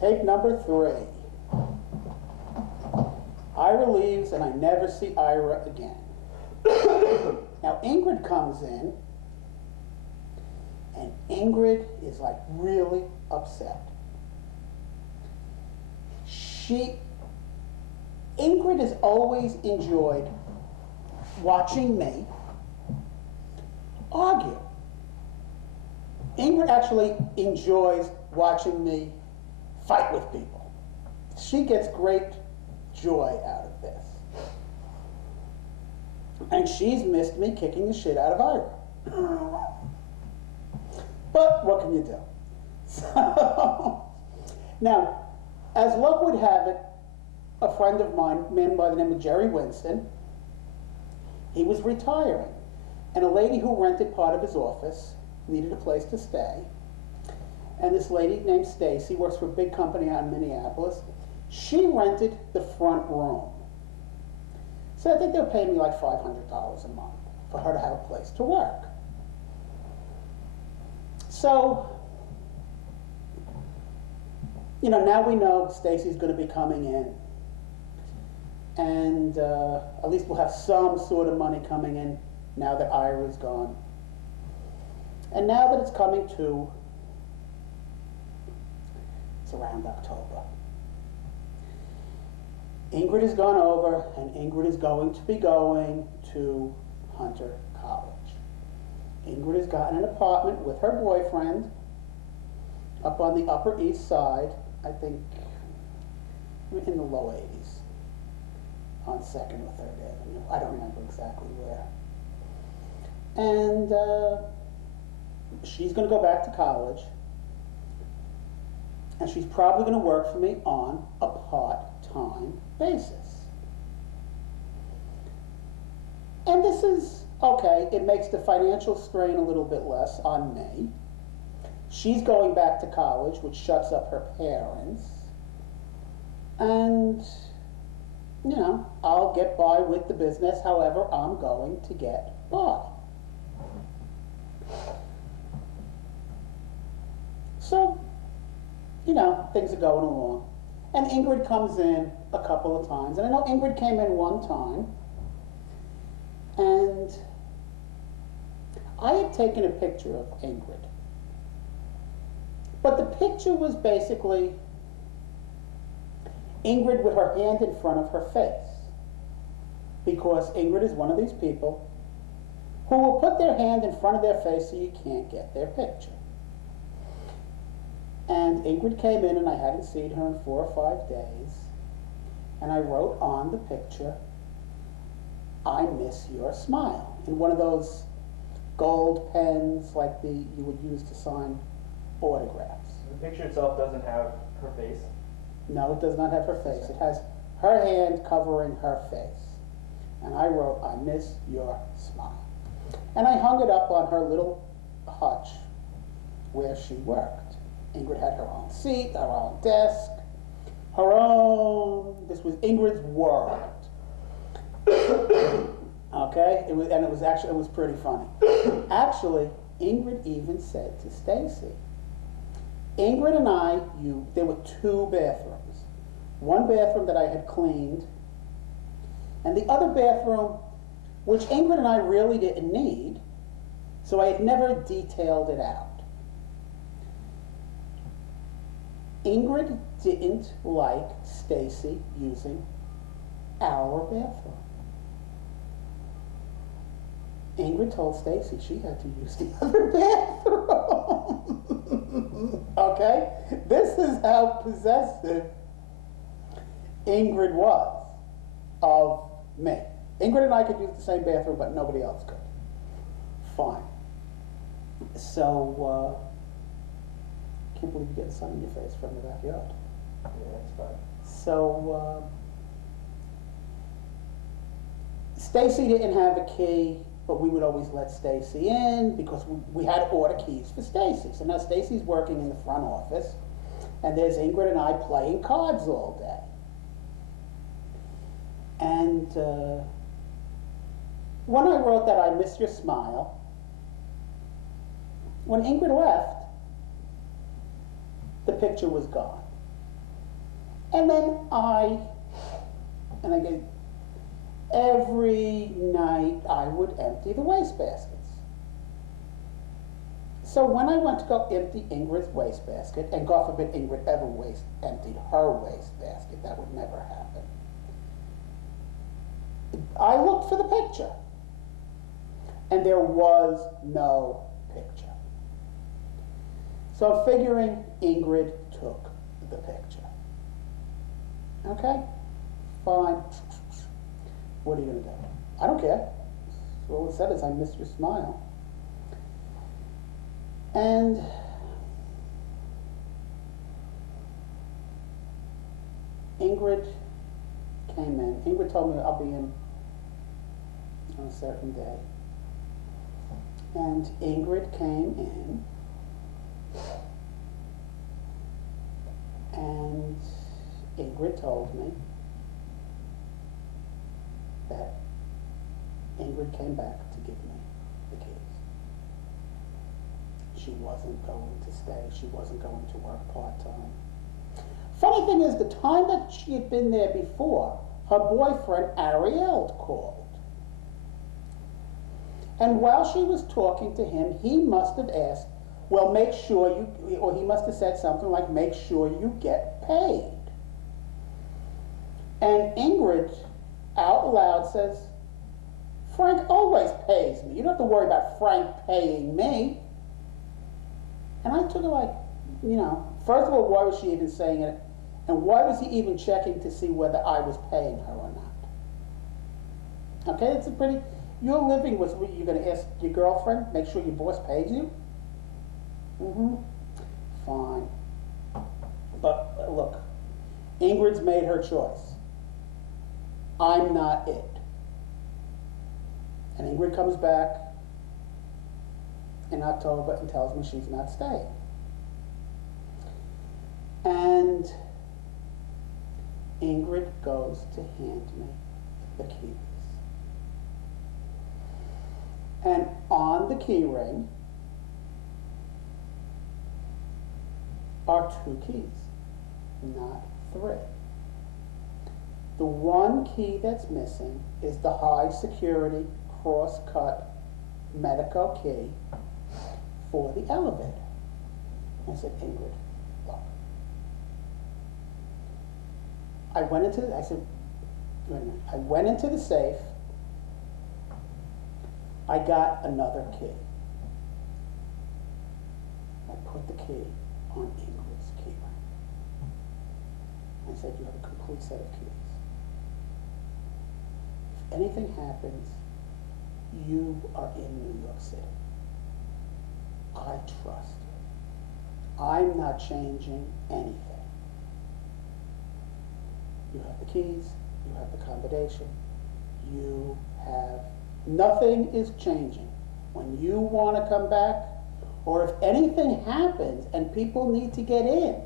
Tape number 3. Ira leaves and I never see Ira again. Now Ingrid comes in, and Ingrid is like really upset. Ingrid has always enjoyed watching me argue. Ingrid actually enjoys watching me fight with people. She gets great joy out of this. And she's missed me kicking the shit out of Ira. But what can you do? So, now, as luck would have it, a friend of mine, a man by the name of Jerry Winston, he was retiring. And a lady who rented part of his office needed a place to stay. And this lady named Stacy works for a big company out in Minneapolis. She rented the front room. So I think they were paying me like $500 a month for her to have a place to work. So, now we know Stacy's going to be coming in. And at least we'll have some sort of money coming in now that Ira is gone. And now that it's coming to, it's around October. Ingrid has gone over, and Ingrid is going to be going to Hunter College. Ingrid has gotten an apartment with her boyfriend up on the Upper East Side, I think in the low 80s, on 2nd or 3rd Avenue. I don't remember exactly where. And she's going to go back to college, and she's probably going to work for me on a part-time basis. And this is, okay, it makes the financial strain a little bit less on me. She's going back to college, which shuts up her parents. And, I'll get by with the business however I'm going to get by. So, things are going along. And Ingrid comes in a couple of times. And I know Ingrid came in one time, and I had taken a picture of Ingrid. But the picture was basically Ingrid with her hand in front of her face. Because Ingrid is one of these people who will put their hand in front of their face so you can't get their picture. And Ingrid came in, and I hadn't seen her in 4 or 5 days. And I wrote on the picture, "I miss your smile," in one of those gold pens like you would use to sign autographs. The picture itself doesn't have her face? No, it does not have her face. It has her hand covering her face. And I wrote, "I miss your smile." And I hung it up on her little hutch where she worked. Ingrid had her own seat, her own desk, her own, this was Ingrid's world. Okay, it was pretty funny. Actually, Ingrid even said to Stacy, Ingrid and I, there were 2 bathrooms. One bathroom that I had cleaned, and the other bathroom, which Ingrid and I really didn't need, so I had never detailed it out. Ingrid didn't like Stacy using our bathroom. Ingrid told Stacy she had to use the other bathroom. Okay? This is how possessive Ingrid was of me. Ingrid and I could use the same bathroom, but nobody else could. Fine. So, can't believe you get the sun in your face from the backyard. Yeah, that's fine. So, Stacy didn't have a key, but we would always let Stacy in because we had order keys for Stacy. So now Stacy's working in the front office, and there's Ingrid and I playing cards all day. And when I wrote that "I miss your smile," when Ingrid left, the picture was gone. And then and I get, every night I would empty the wastebaskets. So when I went to go empty Ingrid's wastebasket, and God forbid Ingrid ever emptied her wastebasket, that would never happen. I looked for the picture, and there was no picture. So I'm figuring Ingrid took the picture. Okay, fine. What are you gonna do? I don't care. So all it said is, I miss your smile. And Ingrid came in. Ingrid told me I'll be in on a certain day. And Ingrid came in, and Ingrid told me that Ingrid came back to give me the keys. She wasn't going to stay. She wasn't going to work part-time. Funny thing is, the time that she had been there before, her boyfriend Ariel called. And while she was talking to him, he must have asked, well, make sure you, or he must have said something like, make sure you get paid. And Ingrid, out loud, says, Frank always pays me. You don't have to worry about Frank paying me. And I took it like, you know, first of all, why was she even saying it? And why was he even checking to see whether I was paying her or not? Okay, it's a pretty, you're living with, you're going to ask your girlfriend, make sure your boss pays you? Mm-hmm. Fine. But look, Ingrid's made her choice. I'm not it. And Ingrid comes back in October and tells me she's not staying. And Ingrid goes to hand me the keys. And on the key ring are 2 keys, not 3. The one key that's missing is the high security cross-cut Medeco key for the elevator. I said, Ingrid, look. I went into the safe. I got another key. I put the key on Ingrid's key ring. I said, you have a complete set of keys. If anything happens, you are in New York City. I trust you. I'm not changing anything. You have the keys, you have the combination, you have, nothing is changing. When you want to come back, or if anything happens and people need to get in,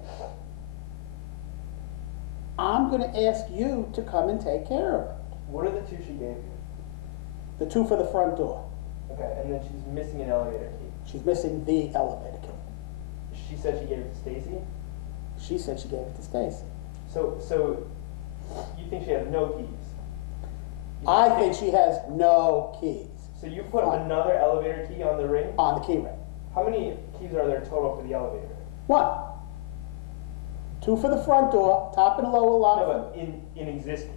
I'm going to ask you to come and take care of it. What are the 2 she gave you? The 2 for the front door. Okay, and then she's missing an elevator key. She's missing the elevator key. She said she gave it to Stacy? She said she gave it to Stacy. So you think she has no keys? I think she has no keys. So you put another elevator key on the ring? On the key ring. How many keys are there total for the elevator? 1. 2 for the front door, top and lower lock. No, but in existence.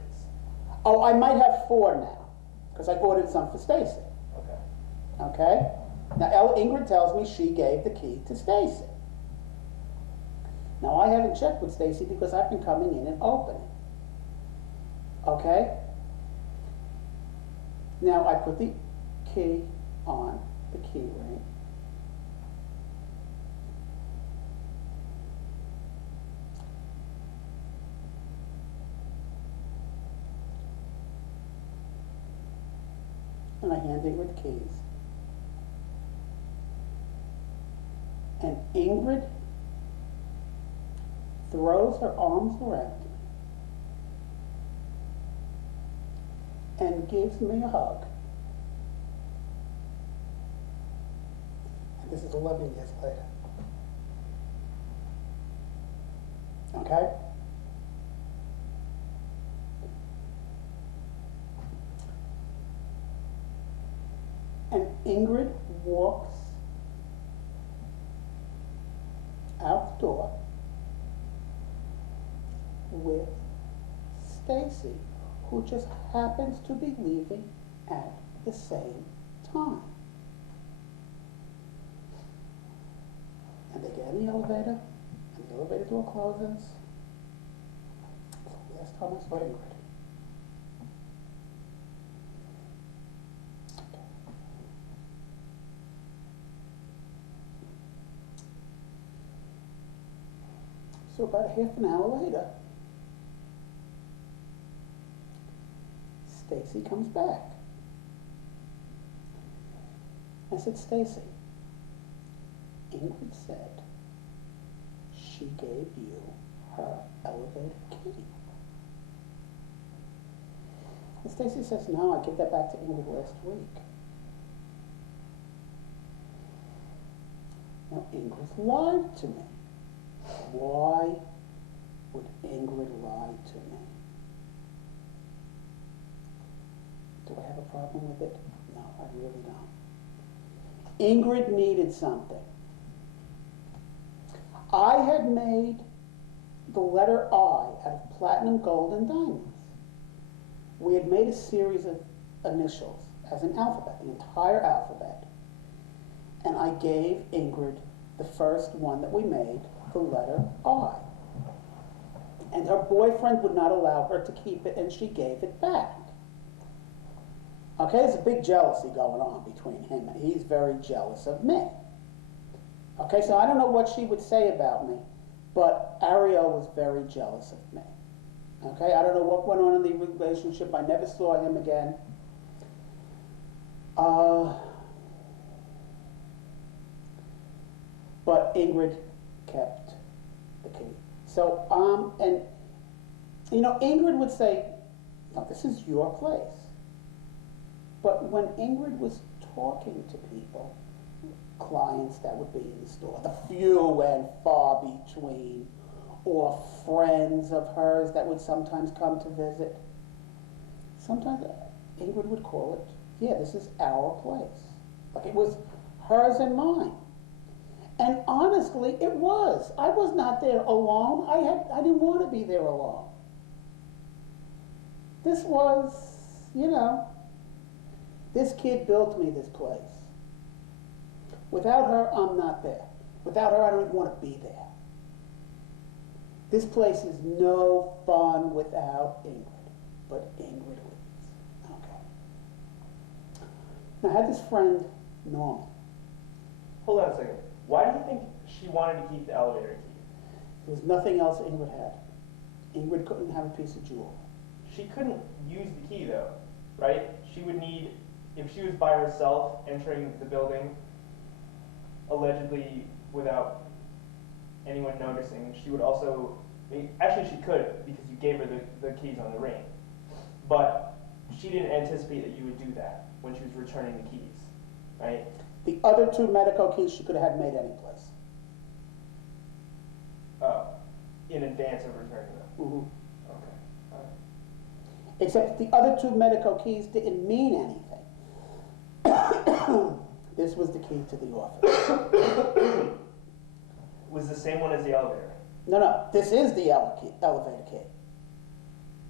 Oh, I might have 4 now, because I ordered some for Stacy. Okay. Okay? Now, Ingrid tells me she gave the key to Stacy. Now, I haven't checked with Stacy because I've been coming in and opening. Okay? Now, I put the key on the key ring. And I hand Ingrid the keys. And Ingrid throws her arms around me and gives me a hug. And this is 11 years later. Okay? Ingrid walks out the door with Stacy, who just happens to be leaving at the same time. And they get in the elevator, and the elevator door closes. It's the last time I saw Ingrid. So about a half an hour later, Stacy comes back. I said, Stacy, Ingrid said she gave you her elevator key. And Stacy says, no, I gave that back to Ingrid last week. Now, Ingrid lied to me. Why would Ingrid lie to me? Do I have a problem with it? No, I really don't. Ingrid needed something. I had made the letter I out of platinum, gold, and diamonds. We had made a series of initials as an alphabet, the entire alphabet. And I gave Ingrid the first one that we made, the letter I. And her boyfriend would not allow her to keep it, and she gave it back. Okay, there's a big jealousy going on between him, and he's very jealous of me. Okay, so I don't know what she would say about me, but Ariel was very jealous of me. Okay, I don't know what went on in the relationship. I never saw him again. But Ingrid kept the key. So, and, you know, Ingrid would say, no, this is your place. But when Ingrid was talking to people, clients that would be in the store, the few and far between, or friends of hers that would sometimes come to visit, sometimes Ingrid would call it, yeah, this is our place. Like it was hers and mine. And honestly, it was. I was not there alone. I didn't want to be there alone. This was, you know, this kid built me this place. Without her, I'm not there. Without her, I don't even want to be there. This place is no fun without Ingrid. But Ingrid leaves. Okay. Now, I had this friend, Norman. Hold on a second. Why do you think she wanted to keep the elevator key? There was nothing else Ingrid had. Ingrid couldn't have a piece of jewelry. She couldn't use the key though, right? She would need, if she was by herself entering the building, allegedly without anyone noticing, she would also, actually she could because you gave her the keys on the ring. But she didn't anticipate that you would do that when she was returning the keys, right? The other two medical keys she could have had made any place. Oh, in advance of returning them. Mm-hmm. Okay. All right. Except the other two medical keys didn't mean anything. This was the key to the office. Was the same one as the elevator? No, this is the elevator key.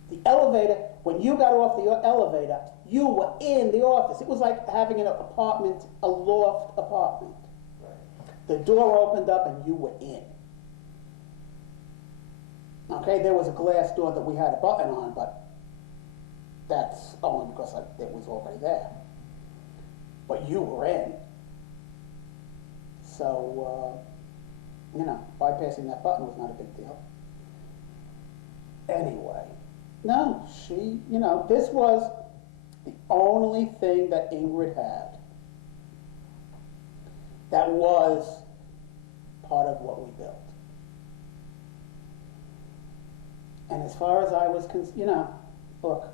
The elevator, when you got off the elevator, you were in the office. It was like having an apartment, a loft apartment. Right. The door opened up and you were in. Okay, there was a glass door that we had a button on, but that's only because it was already there. But you were in. So, you know, bypassing that button was not a big deal. Anyway, no, she, you know, this was the only thing that Ingrid had that was part of what we built. And as far as I was concerned, you know, look,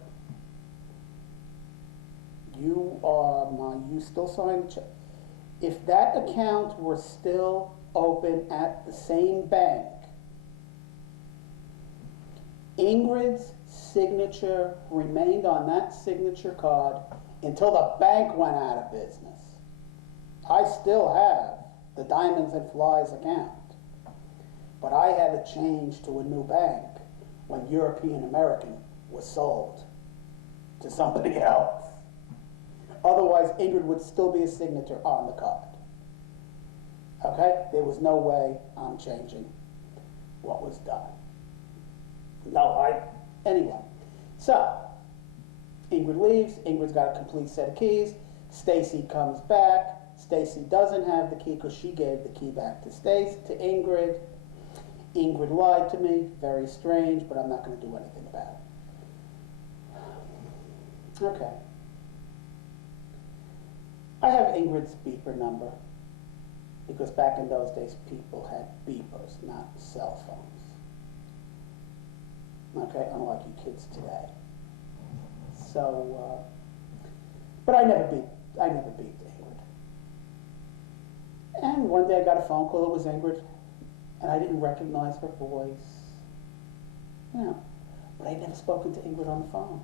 you still sign the check. If that account were still open at the same bank, Ingrid's signature remained on that signature card until the bank went out of business. I still have the Diamonds and Flies account, but I had to change to a new bank when European American was sold to somebody else. Otherwise, Ingrid would still be a signature on the card. Okay? There was no way I'm changing what was done. Anyway. So, Ingrid leaves. Ingrid's got a complete set of keys. Stacy comes back. Stacy doesn't have the key because she gave the key back to Ingrid. Ingrid lied to me. Very strange, but I'm not going to do anything about it. Okay. I have Ingrid's beeper number because back in those days people had beepers, not cell phones. Okay, unlike you kids today. So, but I never beeped Ingrid. And one day I got a phone call, it was Ingrid, and I didn't recognize her voice. You know, but I'd never spoken to Ingrid on the phone.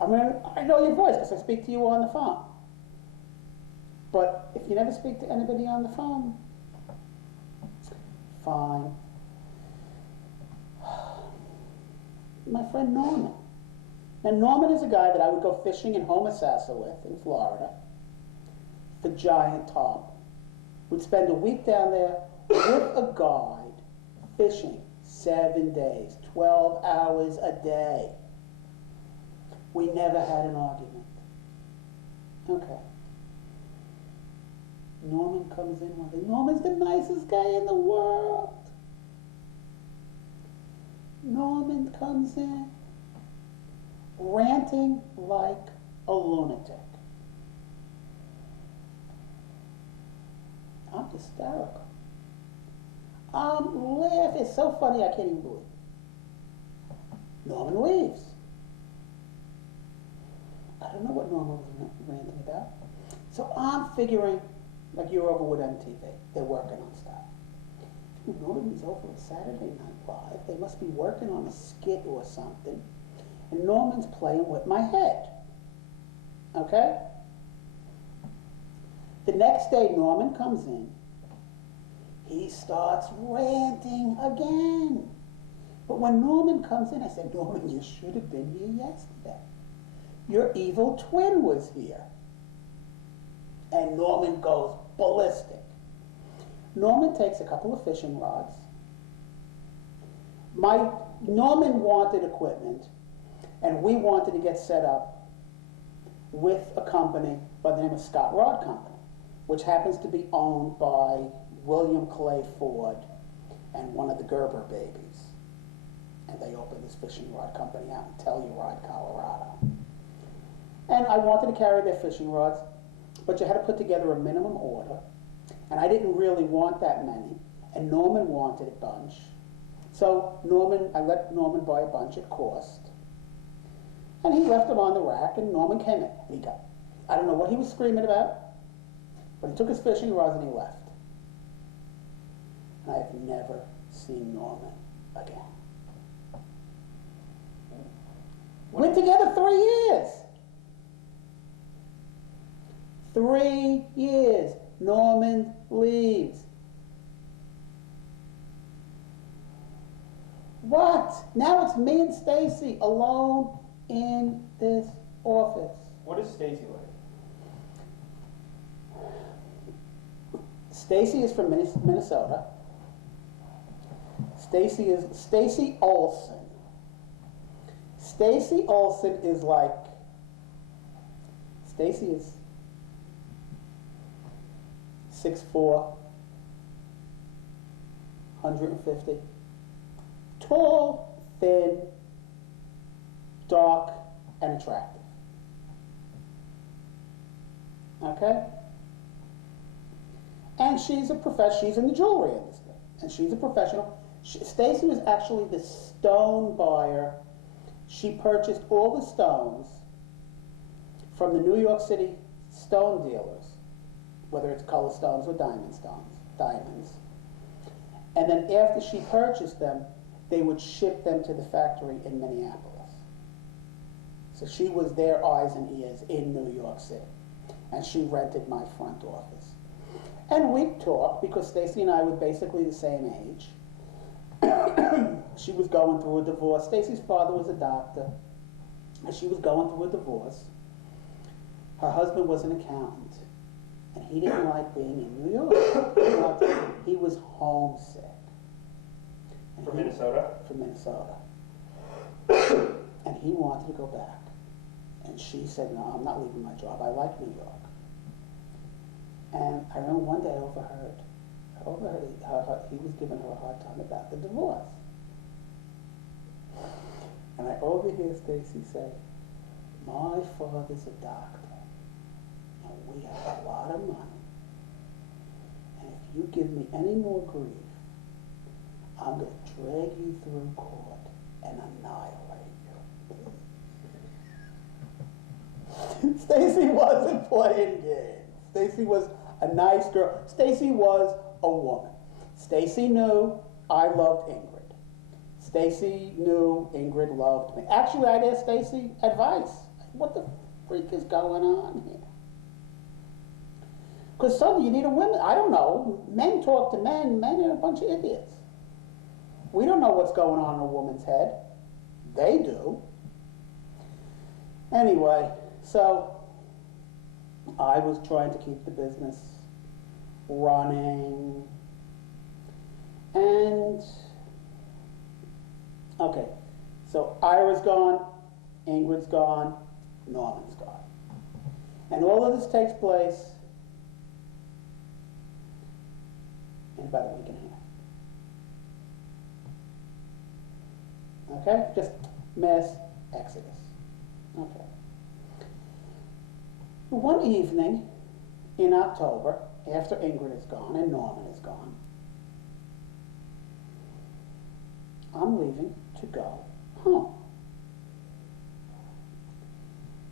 I mean, I know your voice because I speak to you on the phone. But if you never speak to anybody on the phone, fine. My friend Norman. Now, Norman is a guy that I would go fishing in Homosassa with in Florida, the giant top. We'd spend a week down there with a guide, fishing 7 days, 12 hours a day. We never had an argument. Okay. Norman comes in one day. Norman's the nicest guy in the world. Norman comes in ranting like a lunatic. I'm hysterical. I'm laughing. It's so funny I can't even believe it. Norman leaves. I don't know what Norman was ranting about. So I'm figuring, like you're over with MTV. They're working on stuff. Norman's over at Saturday Night Live. They must be working on a skit or something. And Norman's playing with my head. Okay? The next day, Norman comes in. He starts ranting again. But when Norman comes in, I said, Norman, you should have been here yesterday. Your evil twin was here. And Norman goes ballistic. Norman takes a couple of fishing rods. Norman wanted equipment, and we wanted to get set up with a company by the name of Scott Rod Company, which happens to be owned by William Clay Ford and one of the Gerber babies. And they opened this fishing rod company out in Telluride, Colorado. And I wanted to carry their fishing rods, but you had to put together a minimum order. And I didn't really want that many, and Norman wanted a bunch. So I let Norman buy a bunch at cost. And he left them on the rack, and Norman came in. I don't know what he was screaming about, but he took his fishing rods and he left. And I have never seen Norman again. We're together 3 years. 3 years. Norman leaves. What? Now it's me and Stacy alone in this office. What is Stacy like? Stacy is from Minnesota. Stacy Olson. Stacy Olson is like, Stacy is 6'4", 150. Tall, thin, dark, and attractive. Okay? And she's she's in the jewelry industry, and she's a professional. Stacy was actually the stone buyer. She purchased all the stones from the New York City stone dealers, whether it's color stones or diamonds. And then after she purchased them, they would ship them to the factory in Minneapolis. So she was their eyes and ears in New York City. and she rented my front office. And we'd talk, because Stacy and I were basically the same age. She was going through a divorce. Stacy's father was a doctor, and she was going through a divorce. Her husband was an accountant, and he didn't like being in New York. He was homesick. From Minnesota? From Minnesota. And he wanted to go back. And she said, no, I'm not leaving my job. I like New York. And I remember one day I overheard he was giving her a hard time about the divorce. And I overhear Stacy say, my father's a doctor, and we have a lot of money. And if you give me any more grief, I'm going to drag you through court and annihilate you. Stacy wasn't playing games. Stacy was a nice girl. Stacy was a woman. Stacy knew I loved Ingrid. Stacy knew Ingrid loved me. Actually, I'd ask Stacy advice. What the freak is going on here? Because suddenly you need a woman. I don't know. Men talk to men. Men are a bunch of idiots. We don't know what's going on in a woman's head. They do. Anyway, so I was trying to keep the business running. And, okay, so Ira's gone, Ingrid's gone, Norman's gone. And all of this takes place in about a week and a half. Okay? Just mass exodus. Okay. One evening in October, after Ingrid is gone and Norman is gone, I'm leaving to go home.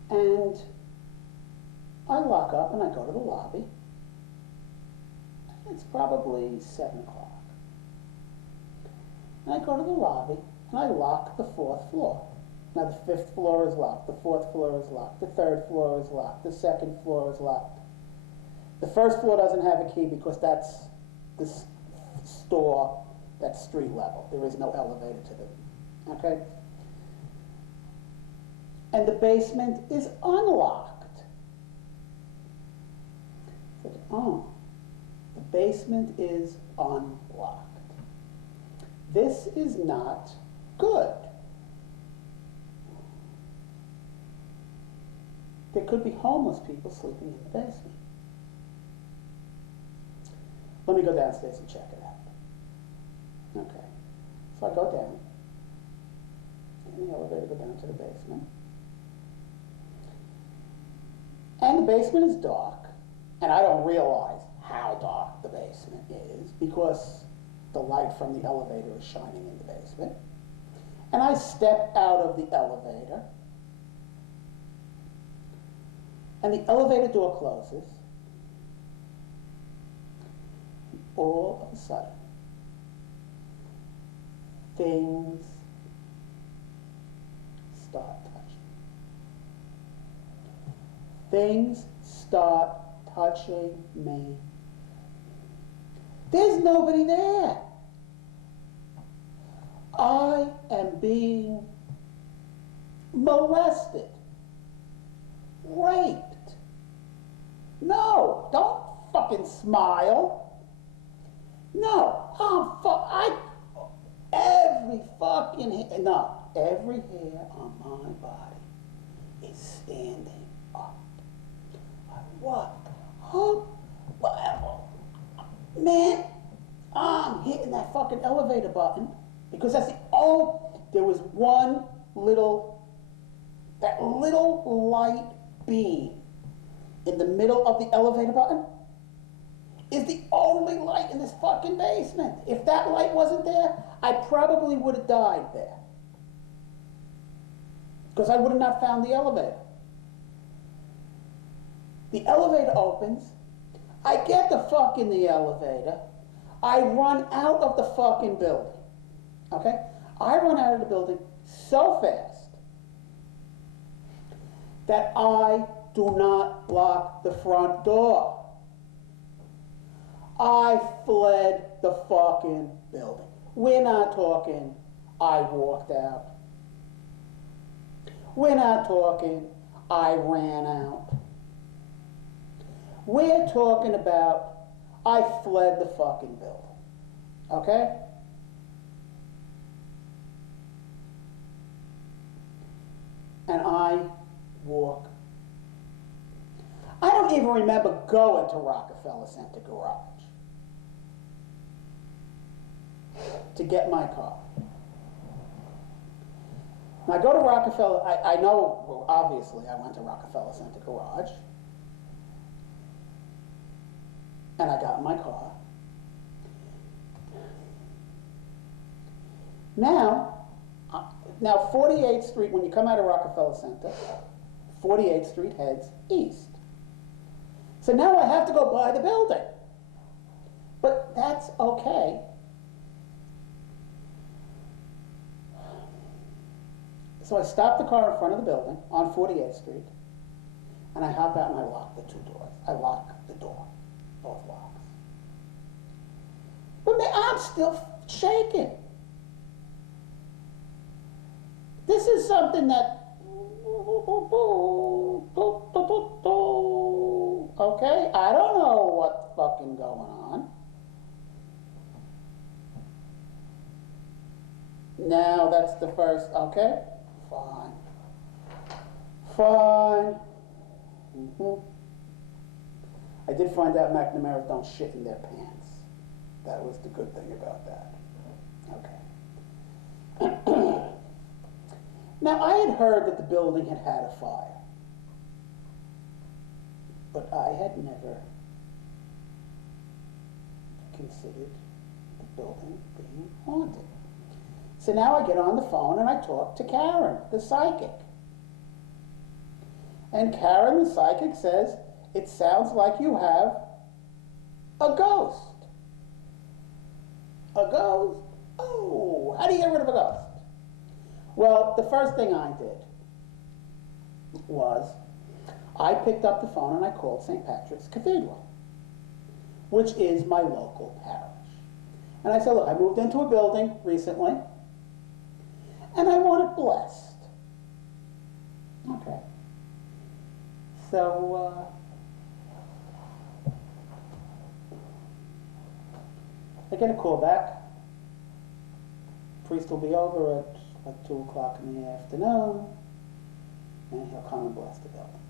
And I lock up and I go to the lobby. It's probably 7 o'clock. And I go to the lobby and I lock the 4th floor. Now the 5th floor is locked, the 4th floor is locked, the 3rd floor is locked, the 2nd floor is locked. The 1st floor doesn't have a key because that's the store, that's street level. There is no elevator to the, okay? And the basement is unlocked. I said, oh, the basement is unlocked. This is not good. There could be homeless people sleeping in the basement. Let me go downstairs and check it out. Okay. So I go down. In the elevator, go down to the basement. And the basement is dark. And I don't realize how dark the basement is because the light from the elevator is shining in the basement. And I step out of the elevator. And the elevator door closes. All of a sudden, things start touching. Things start touching me. There's nobody there. I am being molested, raped. No, don't fucking smile. No, every fucking hair, no, every hair on my body is standing up. What? Oh, man, I'm hitting that fucking elevator button because that's there was one that little light beam in the middle of the elevator button is the only light in this fucking basement. If that light wasn't there, I probably would have died there. Because I would have not found the elevator. The elevator opens. I get the fuck in the elevator. I run out of the fucking building. Okay? I run out of the building so fast that I do not lock the front door. I fled the fucking building. We're not talking, I walked out. We're not talking, I ran out. We're talking about, I fled the fucking building. Okay? And I walk. I don't even remember going to Rockefeller Center Garage to get my car. And I go to Rockefeller, I know, well, obviously I went to Rockefeller Center Garage, and I got in my car. Now 48th Street, when you come out of Rockefeller Center, 48th Street heads east. So now I have to go by the building. But that's okay. So I stop the car in front of the building on 48th Street, and I hop out and I lock the two doors. I lock the door, both locks. But I'm still shaking. This is something that, okay, I don't know what's fucking going on. Now that's the first, okay, fine. Fine. I did find out McNamara's don't shit in their pants. That was the good thing about that. Okay. Now, I had heard that the building had had a fire, but I had never considered the building being haunted. So now I get on the phone and I talk to Karen, the psychic. And Karen, the psychic, says, it sounds like you have a ghost. A ghost? Oh, how do you get rid of a ghost? Well, the first thing I did was I picked up the phone and I called St. Patrick's Cathedral, which is my local parish. And I said, look, I moved into a building recently, and I want it blessed. Okay. So, I get a call back. Priest will be over at like 2 o'clock in the afternoon, and he'll come and bless the building.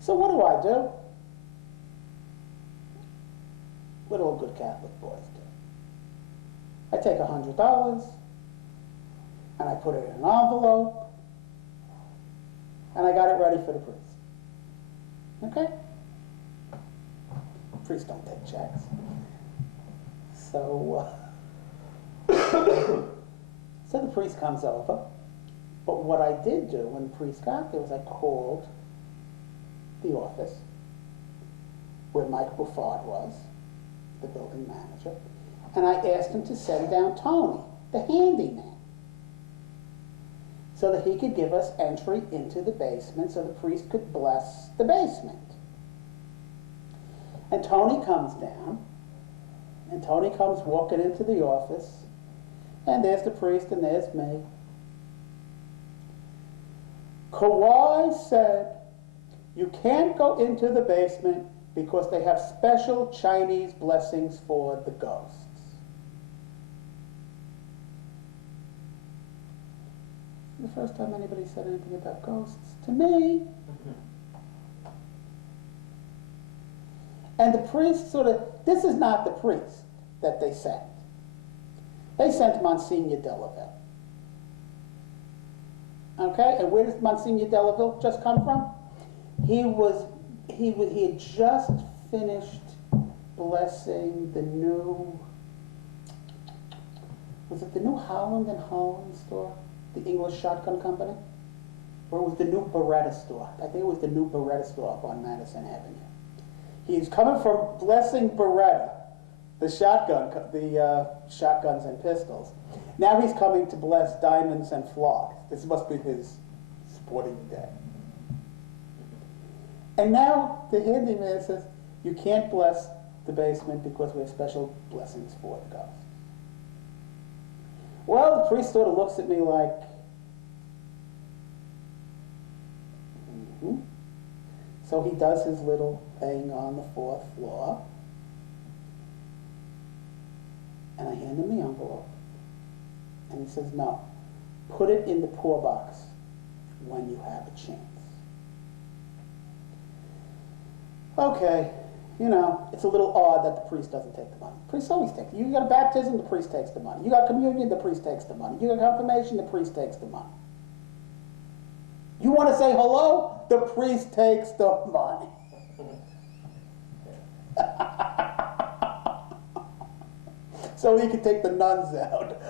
So what do? What all good Catholic boys do. I take $100, and I put it in an envelope, and I got it ready for the priest. Okay? Priests don't take checks. So, so the priest comes over, but what I did do when the priest got there was I called the office where Mike Buffard was, the building manager, and I asked him to send down Tony, the handyman, so that he could give us entry into the basement so the priest could bless the basement. And Tony comes down, and Tony comes walking into the office, and there's the priest, and there's me. Kawhi said, you can't go into the basement because they have special Chinese blessings for the ghosts. The first time anybody said anything about ghosts to me. And the priest sort of, this is not the priest that they sent. They sent Monsignor Delaville. Okay, and where does Monsignor Delaville just come from? He had just finished blessing the new, was it the new Holland and Holland store? The English shotgun company? Or it was the new Beretta store? I think it was the new Beretta store up on Madison Avenue. He's coming from blessing Beretta, the shotguns and pistols. Now he's coming to bless diamonds and flock. This must be his sporting day. And now the handyman says, you can't bless the basement because we have special blessings for the ghosts. Well, the priest sort of looks at me like, mm-hmm. So he does his little thing on the 4th floor, and I hand him the envelope, and he says, no, put it in the poor box when you have a chance. Okay, you know, it's a little odd that the priest doesn't take the money. The priest always takes it. You got a baptism, the priest takes the money. You got communion, the priest takes the money. You got confirmation, the priest takes the money. You want to say hello? The priest takes the money. So he could take the nuns out.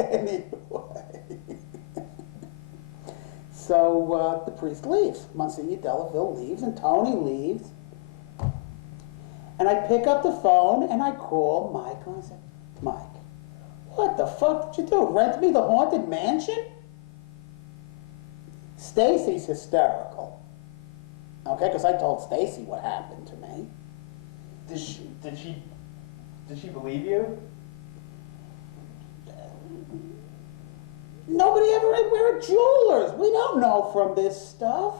Anyway. So the priest leaves. Monsignor Delafield leaves and Tony leaves. And I pick up the phone and I call Michael and I say, Mike, what the fuck did you do? Rent me the haunted mansion? Stacy's hysterical. Okay, because I told Stacy what happened to me. Did she believe you? Nobody ever, we're jewelers. We don't know from this stuff.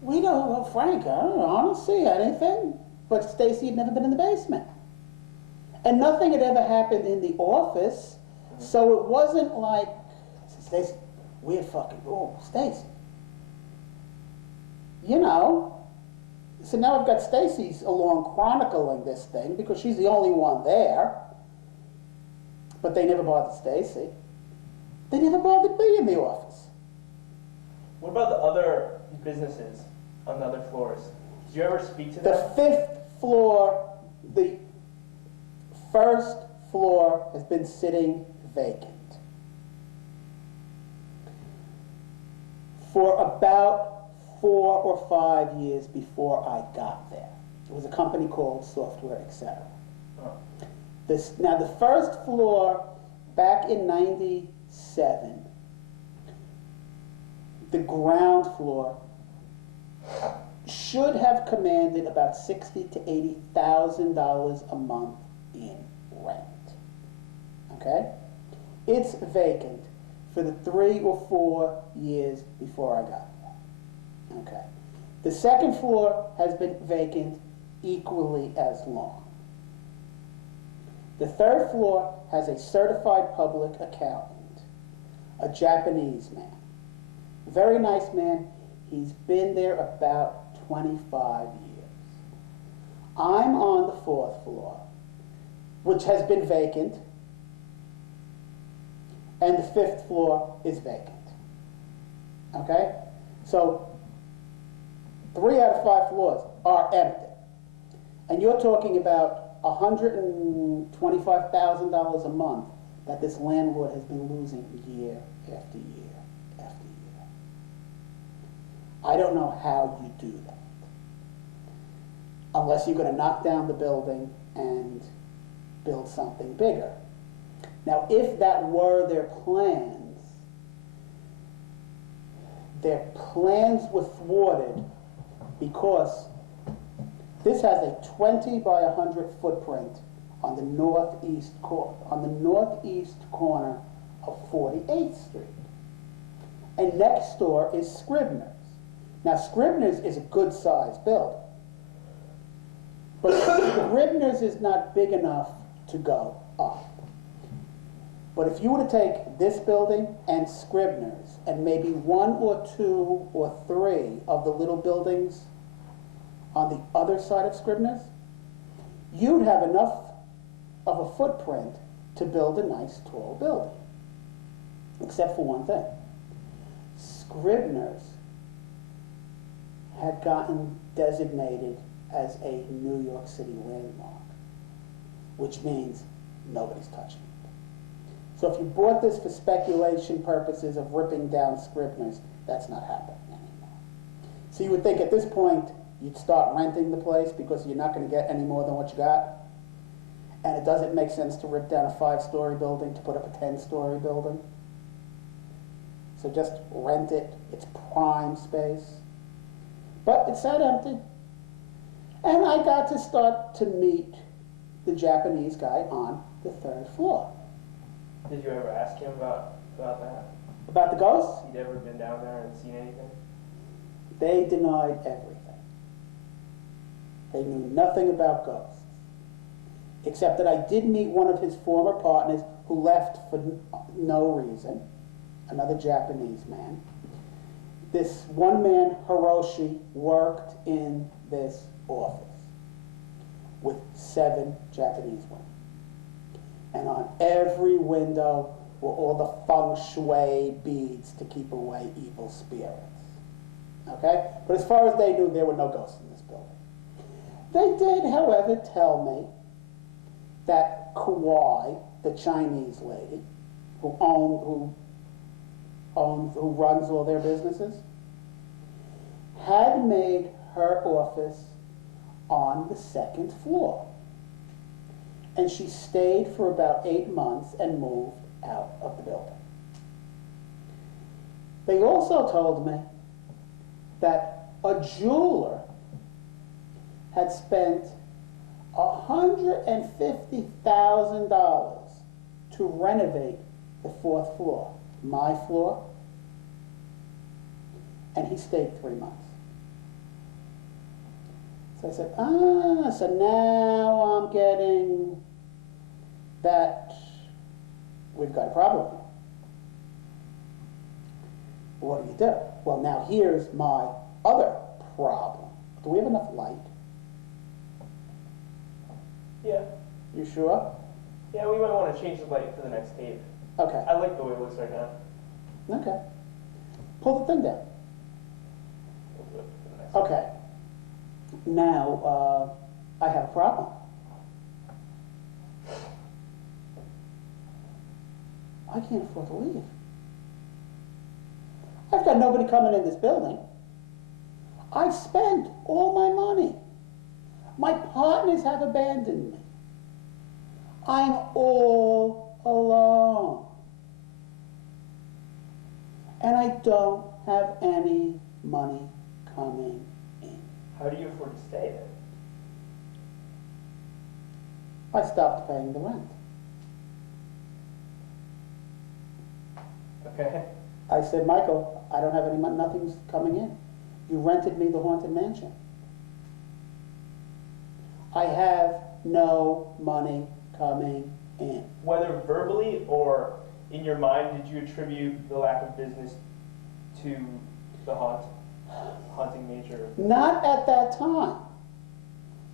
We don't, well, Frank, I don't see anything. But Stacy had never been in the basement. And nothing had ever happened in the office, so it wasn't like, Stacy, weird fucking, oh, Stacy. You know. So now I've got Stacy's along chronicling this thing because she's the only one there. But they never bothered Stacy. They never bothered me in the office. What about the other businesses on the other floors? Did you ever speak to them? The 5th floor, the 1st floor has been sitting vacant for about 4 or 5 years before I got there. It was a company called Software Etc. Oh. Now the 1st floor, back in '97, the ground floor should have commanded about $60,000 to $80,000 a month in rent. Okay? It's vacant for the 3 or 4 years before I got there. Okay. The 2nd floor has been vacant equally as long. The 3rd floor has a certified public accountant, a Japanese man. Very nice man. He's been there about 25 years. I'm on the 4th floor, which has been vacant, and the 5th floor is vacant. Okay? So 3 out of 5 floors are empty. And you're talking about $125,000 a month that this landlord has been losing year after year after year. I don't know how you do that. Unless you're going to knock down the building and build something bigger. Now, if that were their plans were thwarted because this has a 20 by 100 footprint on the northeast corner of 48th Street. And next door is Scribner's. Now Scribner's is a good sized building. But Scribner's is not big enough to go up. But if you were to take this building and Scribner's and maybe 1 or 2 or 3 of the little buildings on the other side of Scribner's, you'd have enough of a footprint to build a nice tall building. Except for one thing. Scribner's had gotten designated as a New York City landmark, which means nobody's touching it. So if you bought this for speculation purposes of ripping down Scribner's, that's not happening anymore. So you would think at this point, you'd start renting the place because you're not going to get any more than what you got. And it doesn't make sense to rip down a 5-story building to put up a 10-story building. So just rent it, it's prime space. But it sat empty. And I got to start to meet the Japanese guy on the third floor. Did you ever ask him about that? About the ghosts? He'd ever been down there and seen anything? They denied everything. They knew nothing about ghosts. Except that I did meet one of his former partners who left for no reason, another Japanese man. This one man, Hiroshi, worked in this office with 7 Japanese women. And on every window were all the feng shui beads to keep away evil spirits. Okay? But as far as they knew, there were no ghosts in this building. They did, however, tell me that Kauai, the Chinese lady, who runs all their businesses, had made her office on the 2nd floor. And she stayed for about 8 months and moved out of the building. They also told me that a jeweler had spent $150,000 to renovate the 4th floor, my floor, and he stayed 3 months. So I said, so now I'm getting that we've got a problem here. What do you do? Well, now here's my other problem. Do we have enough light? Yeah. You sure? Yeah, we might want to change the light for the next tape. Okay. I like the way it looks right now. Okay. Pull the thing down. We'll do it for the next Okay. Now, I have a problem. I can't afford to leave. I've got nobody coming in this building. I've spent all my money. My partners have abandoned me. I'm all alone. And I don't have any money coming in. How do you afford to stay then? I stopped paying the rent. Okay. I said, Michael, I don't have any money, nothing's coming in. You rented me the Haunted Mansion. I have no money coming in. Whether verbally or in your mind, did you attribute the lack of business to the haunting nature? Not at that time.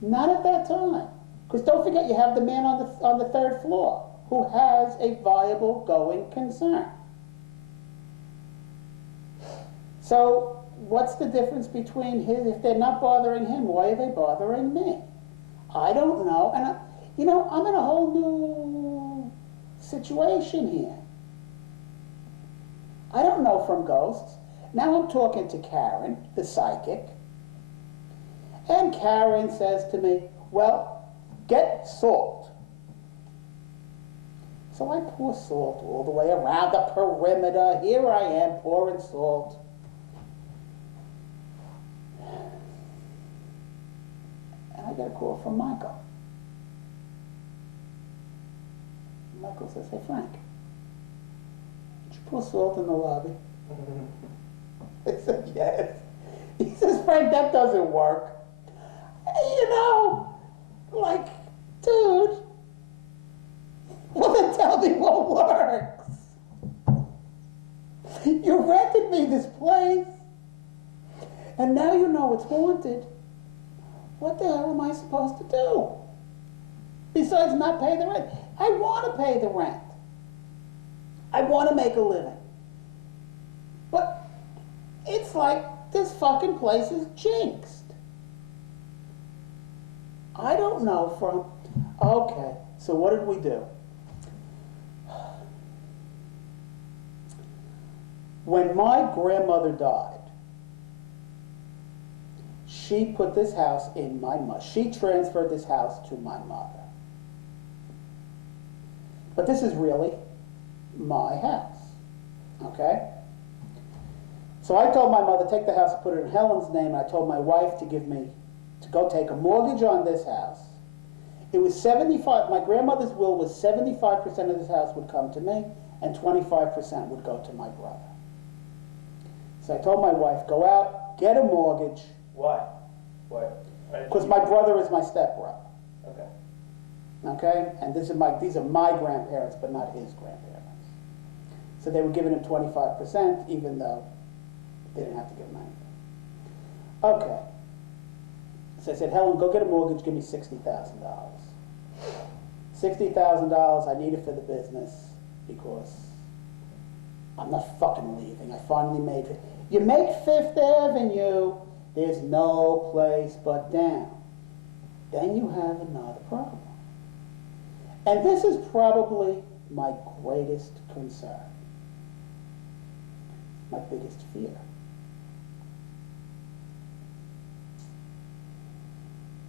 Not at that time. Because don't forget, you have the man on the 3rd floor who has a viable going concern. So what's the difference between his, if they're not bothering him, why are they bothering me? I don't know. And, I'm in a whole new situation here. I don't know from ghosts. Now I'm talking to Karen, the psychic. And Karen says to me, well, get salt. So I pour salt all the way around the perimeter. Here I am pouring salt. And I get a call from Michael. Michael says, hey, Frank, did you pour salt in the lobby? I said, yes. He says, Frank, that doesn't work. Dude, well, then tell me what works. You rented me this place, and now you know it's haunted. What the hell am I supposed to do? Besides not pay the rent. I want to pay the rent. I want to make a living. But it's like this fucking place is jinxed. I don't know from... Okay, so what did we do? When my grandmother died, she put this house in my mother. She transferred this house to my mother. But this is really my house, okay? So I told my mother, take the house and put it in Helen's name, and I told my wife to go take a mortgage on this house. It was 75, my grandmother's will was 75% of this house would come to me, and 25% would go to my brother. So I told my wife, go out, get a mortgage, Why? What? because my brother is my stepbrother. Okay. Okay? And these are my grandparents, but not his grandparents. So they were giving him 25%, even though they didn't have to give him anything. Okay. So I said, Helen, go get a mortgage, give me $60,000. $60,000, I need it for the business, because I'm not fucking leaving. I finally made it. You make Fifth Avenue, there's no place but down. Then you have another problem. And this is probably my greatest concern, my biggest fear.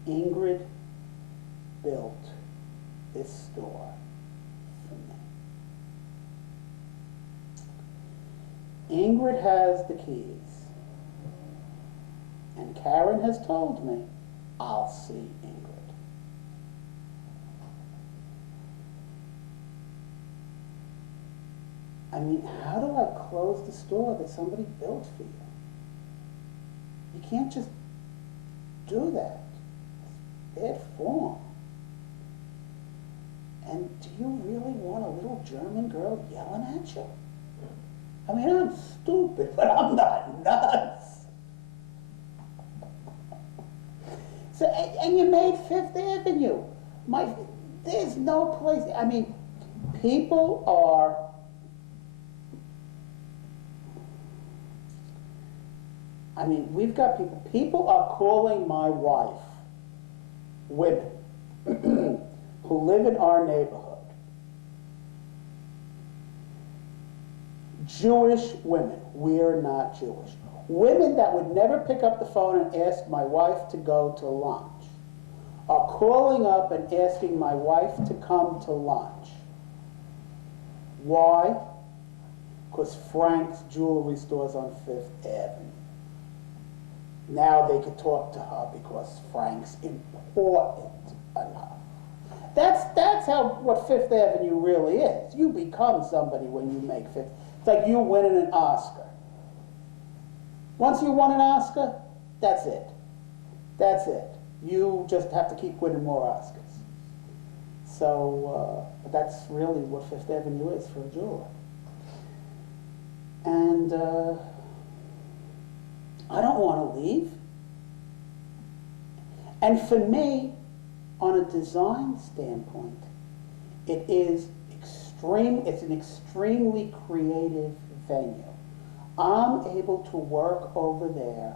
Ingrid built this store for me. Ingrid has the keys. And Karen has told me, I'll see Ingrid. I mean, how do I close the store that somebody built for you? You can't just do that. It's bad form. And do you really want a little German girl yelling at you? I mean, I'm stupid, but I'm not nuts. So, and you made Fifth Avenue. There's no place. I mean, people are. I mean, we've got people. People are calling my wife, women who live in our neighborhood, Jewish women. We're not Jewish. Women that would never pick up the phone and ask my wife to go to lunch are calling up and asking my wife to come to lunch. Why? Because Frank's jewelry store's on Fifth Avenue. Now they could talk to her because Frank's important enough. That's how what Fifth Avenue really is. You become somebody when you make Fifth. It's like you winning an Oscar. Once you won an Oscar, that's it. That's it. You just have to keep winning more Oscars. So that's really what Fifth Avenue is for a jeweler. And I don't want to leave. And for me, on a design standpoint, it's an extremely creative venue. I'm able to work over there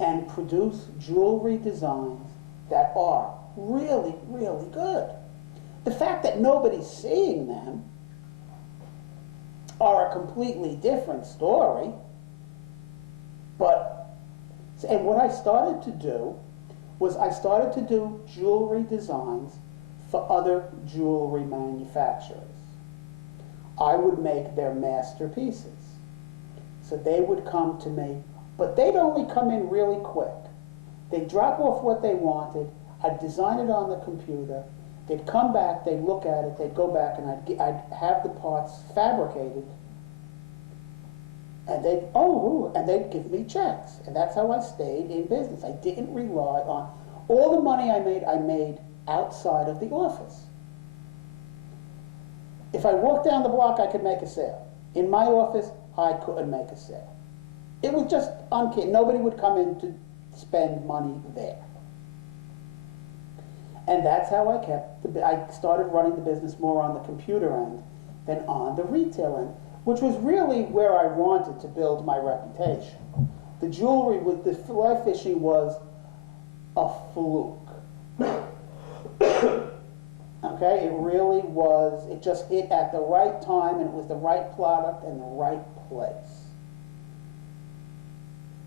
and produce jewelry designs that are really, really good. The fact that nobody's seeing them are a completely different story. And what I started to do was I started to do jewelry designs for other jewelry manufacturers. I would make their masterpieces. So they would come to me, but they'd only come in really quick. They'd drop off what they wanted, I'd design it on the computer, they'd come back, they'd look at it, they'd go back, and I'd have the parts fabricated, and they'd give me checks. And that's how I stayed in business. I didn't rely on, all the money I made outside of the office. If I walked down the block, I could make a sale. In my office, I couldn't make a sale. It was just uncanny. Nobody would come in to spend money there. And that's how I started running the business more on the computer end than on the retail end, which was really where I wanted to build my reputation. The jewelry with the fly fishing was a fluke. Okay, it really was. It just hit at the right time, and it was the right product and the right place.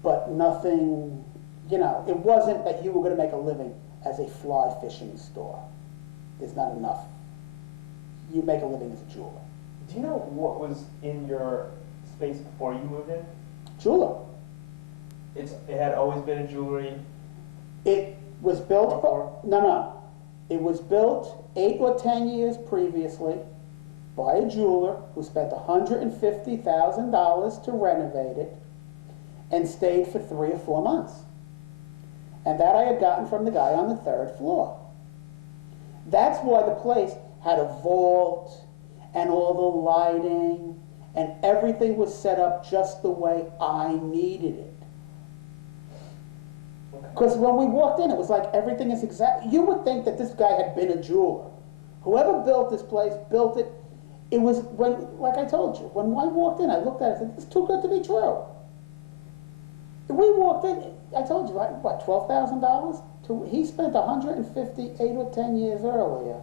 But nothing, it wasn't that you were going to make a living as a fly fishing store. There's not enough. You make a living as a jeweler. Do you know what was in your space before you moved in? Jeweler. It had always been a jewelry. It was built, Before? no. It was built 8 or 10 years previously by a jeweler who spent $150,000 to renovate it and stayed for 3 or 4 months. And that I had gotten from the guy on the 3rd floor. That's why the place had a vault and all the lighting and everything was set up just the way I needed it. Because when we walked in, it was like everything is exact. You would think that this guy had been a jeweler. Whoever built this place built it. It was when, like I told you, when I walked in, I looked at it and said, "It's too good to be true." We walked in. I told you, what, $12,000? He spent $150 8 or 10 years earlier,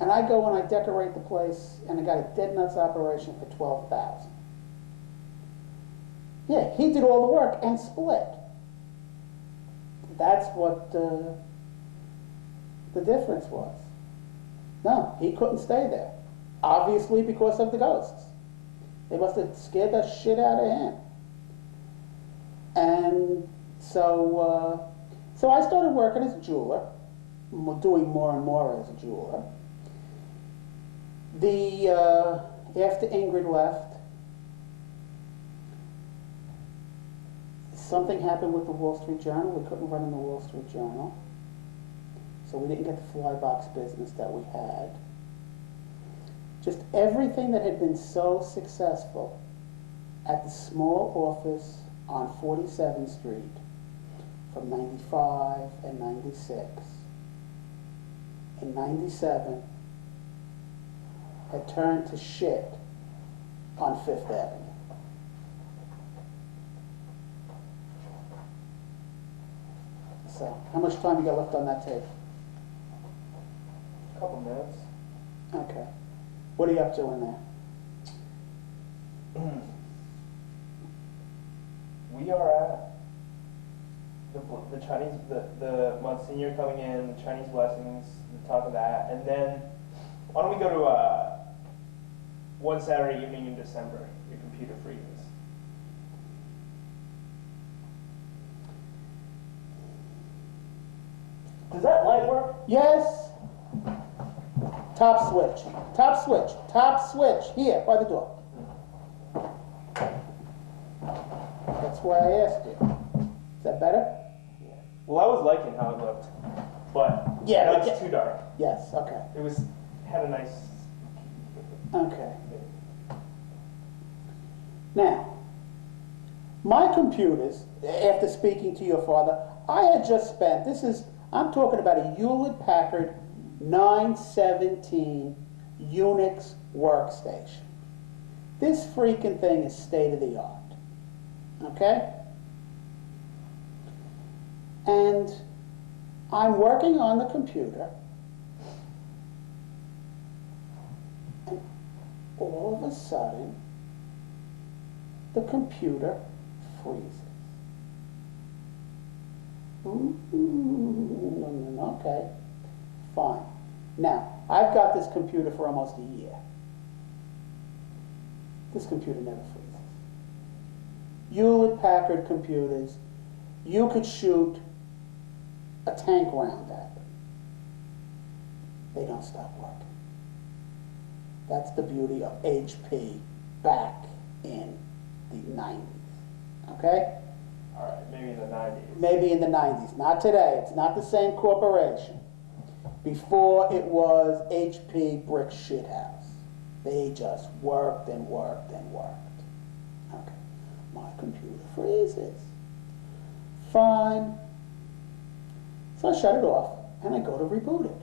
and I go and I decorate the place, and I got a dead nuts operation for $12,000. Yeah, he did all the work and split. That's what the difference was. No, he couldn't stay there. Obviously because of the ghosts. They must have scared the shit out of him. And so I started working as a jeweler, doing more and more as a jeweler. After Ingrid left, something happened with the Wall Street Journal. We couldn't run in the Wall Street Journal. So we didn't get the fly box business that we had. Just everything that had been so successful at the small office on 47th Street from 95 and 96 and 97 had turned to shit on Fifth Avenue. So, how much time you got left on that tape? A couple minutes. Okay. What are you up to in there? We are at the Chinese, the Monsignor coming in, the Chinese blessings, the talk of that, and then why don't we go to one Saturday evening in December? Your computer freezes. Does that light work? Yes. Top switch. Top switch. Top switch. Here, by the door. That's why I asked you. Is that better? Yeah. Well, I was liking how it looked, but Yeah, now but it's too dark. Yes, okay. It had a nice. Okay. Now, my computers, after speaking to your father, I had just spent, I'm talking about a Hewlett-Packard 917 Unix workstation. This freaking thing is state of the art. Okay? And I'm working on the computer, and all of a sudden, the computer freezes. Okay, fine. Now, I've got this computer for almost a year. This computer never freezes. Hewlett-Packard computers, you could shoot a tank round at them. They don't stop working. That's the beauty of HP back in the 90s. Okay? All right, maybe in the 90s. Maybe in the 90s. Not today. It's not the same corporation. Before it was HP brick shithouse. They just worked and worked and worked. Okay. My computer freezes. Fine. So I shut it off and I go to reboot it.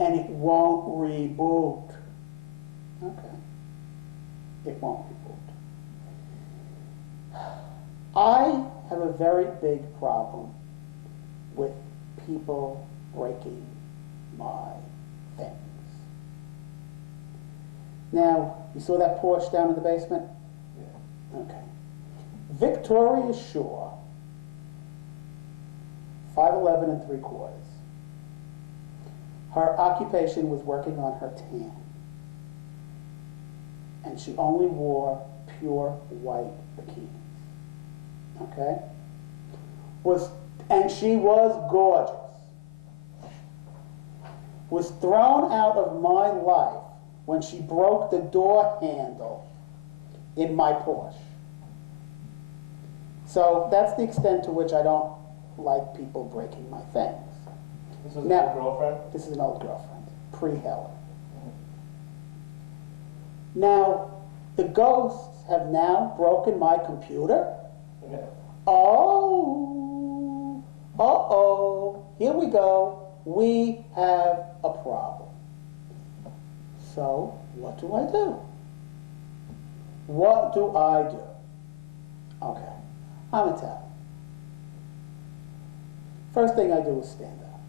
And it won't reboot. Okay. It won't reboot. I have a very big problem with people breaking my things. Now, you saw that Porsche down in the basement? Yeah. Okay. Victoria Shaw, 5'11" and 3/4. Her occupation was working on her tan. And she only wore pure white bikinis. Okay? And she was gorgeous. Was thrown out of my life when she broke the door handle in my Porsche. So that's the extent to which I don't like people breaking my things. This was Now- your girlfriend? This is an old girlfriend, pre-Helen. Now, the ghosts have now broken my computer. Yeah. Oh, uh-oh, here we go. We have a problem. So, what do I do? What do I do? Okay, I'm Italian. First thing I do is stand up.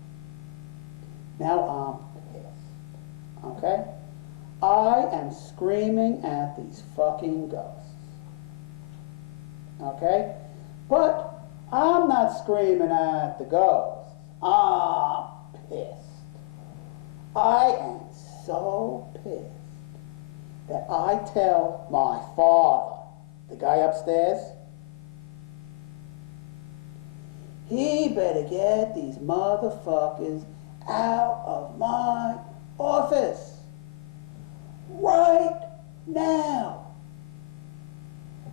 Now I'm pissed. Okay? I am screaming at these fucking ghosts. Okay? But I'm not screaming at the ghosts. I'm pissed. I am so pissed that I tell my father, the guy upstairs, he better get these motherfuckers out of my office right now.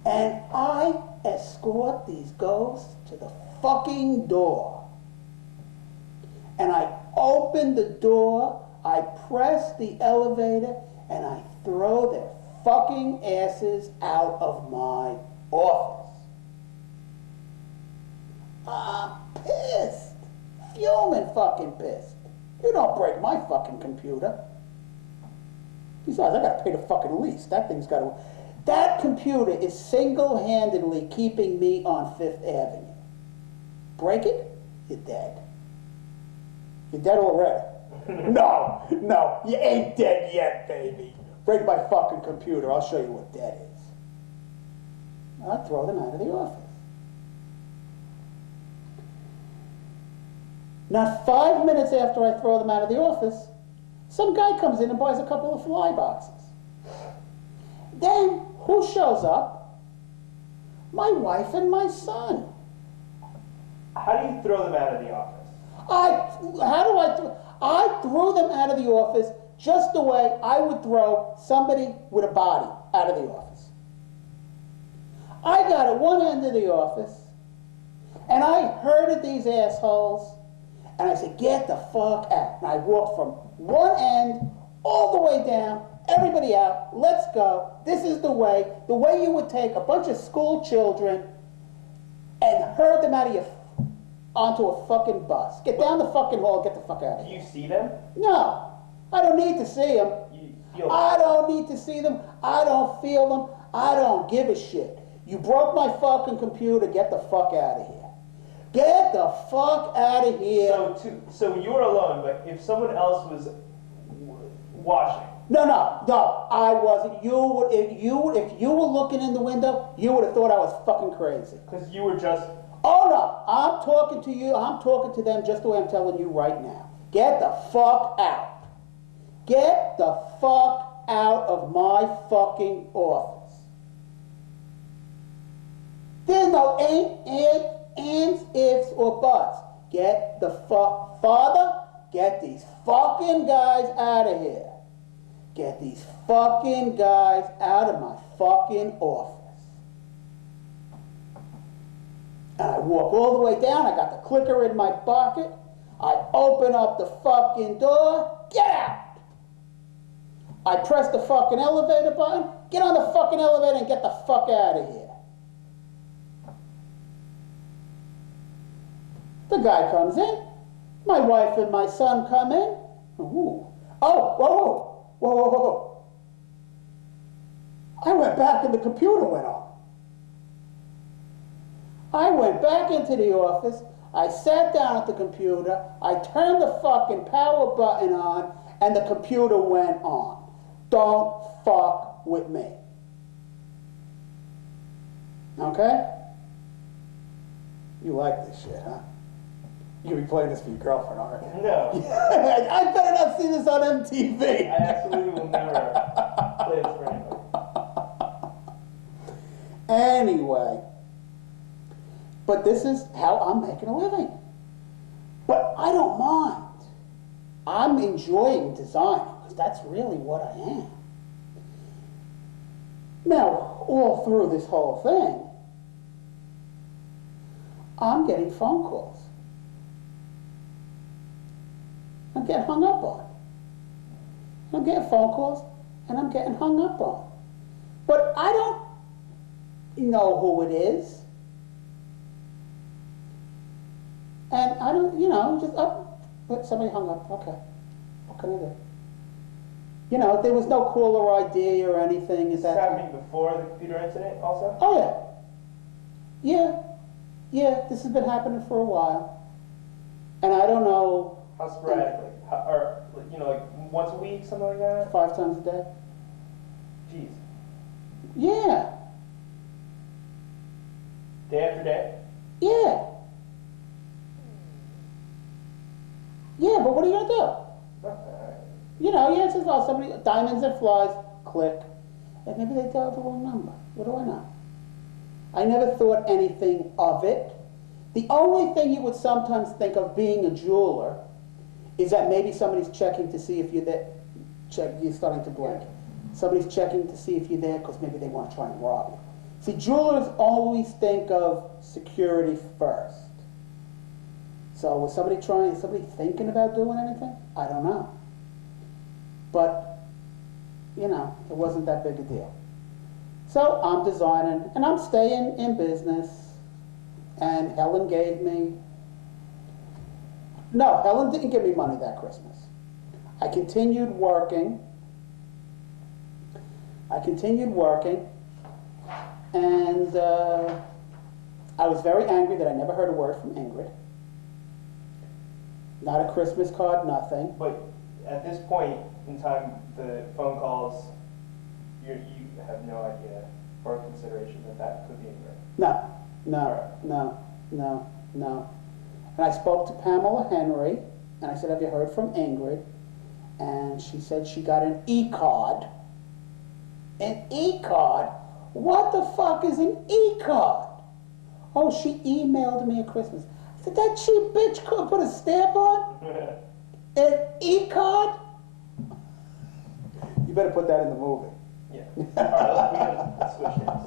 And I escort these ghosts to the fucking door. And I open the door, I press the elevator, and I throw their fucking asses out of my office. I'm pissed. Fuming fucking pissed. You don't break my fucking computer. Besides, I gotta pay the fucking lease. That thing's gotta... That computer is single-handedly keeping me on Fifth Avenue. Break it, you're dead. You're dead already. No, you ain't dead yet, baby. Break my fucking computer, I'll show you what dead is. I'll throw them out of the office. Not 5 minutes after I throw them out of the office, some guy comes in and buys a couple of fly boxes. Then, who shows up? My wife and my son. How do you throw them out of the office? I threw them out of the office just the way I would throw somebody with a body out of the office. I got at one end of the office, and I herded these assholes, and I said, get the fuck out. And I walked from one end all the way down, everybody out, let's go. This is the way you would take a bunch of school children and herd them out of your onto a fucking bus. Get down the fucking hall, get the fuck out of Do here. you see them? No, I don't need to see them. You feel I don't need to see them. I don't feel them. I don't give a shit. You broke my fucking computer, get the fuck out of here. Get the fuck out of here. So you were alone, but if someone else was washing. No, I wasn't. If you were looking in the window, you would have thought I was fucking crazy. Because you were just... Oh no, I'm talking to you, I'm talking to them just the way I'm telling you right now. Get the fuck out. Get the fuck out of my fucking office. There's no ands, ifs, or buts. Get the fuck, Father, get these fucking guys out of here. Get these fucking guys out of my fucking office. And I walk all the way down, I got the clicker in my pocket, I open up the fucking door, get out! I press the fucking elevator button, get on the fucking elevator and get the fuck out of here. The guy comes in, my wife and my son come in. Ooh. Oh, whoa. I went back and the computer went off. I went back into the office, I sat down at the computer, I turned the fucking power button on, and the computer went on. Don't fuck with me. Okay? You like this shit, huh? You'll be playing this for your girlfriend, aren't you? No. I better not see this on MTV. I absolutely will never play this for anybody. Anyway, but this is how I'm making a living. But I don't mind. I'm enjoying designing, because that's really what I am. Now, all through this whole thing, I'm getting phone calls. I'm getting hung up on. I'm getting phone calls, and I'm getting hung up on. But I don't know who it is. And I don't, just, but somebody hung up, okay. What can I do? There was no caller ID or anything. Is this happening before the computer incident also? Oh, yeah. Yeah, this has been happening for a while. And I don't know. How sporadically? Or, like once a week, something like that? 5 times a day. Jeez. Yeah. Day after day? Yeah. Yeah, but what are you going to do? The answer is, somebody, diamonds and flies, click. And maybe they dialed the wrong number. What do I know? I never thought anything of it. The only thing you would sometimes think of being a jeweler is that maybe somebody's checking to see if you're there. You're starting to blink. Somebody's checking to see if you're there because maybe they want to try and rob you. See, jewelers always think of security first. So was somebody thinking about doing anything? I don't know. But, it wasn't that big a deal. So I'm designing, and I'm staying in business, and Helen didn't give me money that Christmas. I continued working, and I was very angry that I never heard a word from Ingrid. Not a Christmas card, nothing. But at this point in time, the phone calls, you have no idea or consideration that could be Ingrid. No. And I spoke to Pamela Henry, and I said, have you heard from Ingrid? And she said she got an e-card. An e-card? What the fuck is an e-card? Oh, she emailed me at Christmas. I said, that cheap bitch could put a stamp on? An e-card? You better put that in the movie. Yeah. All right, let's switch hands.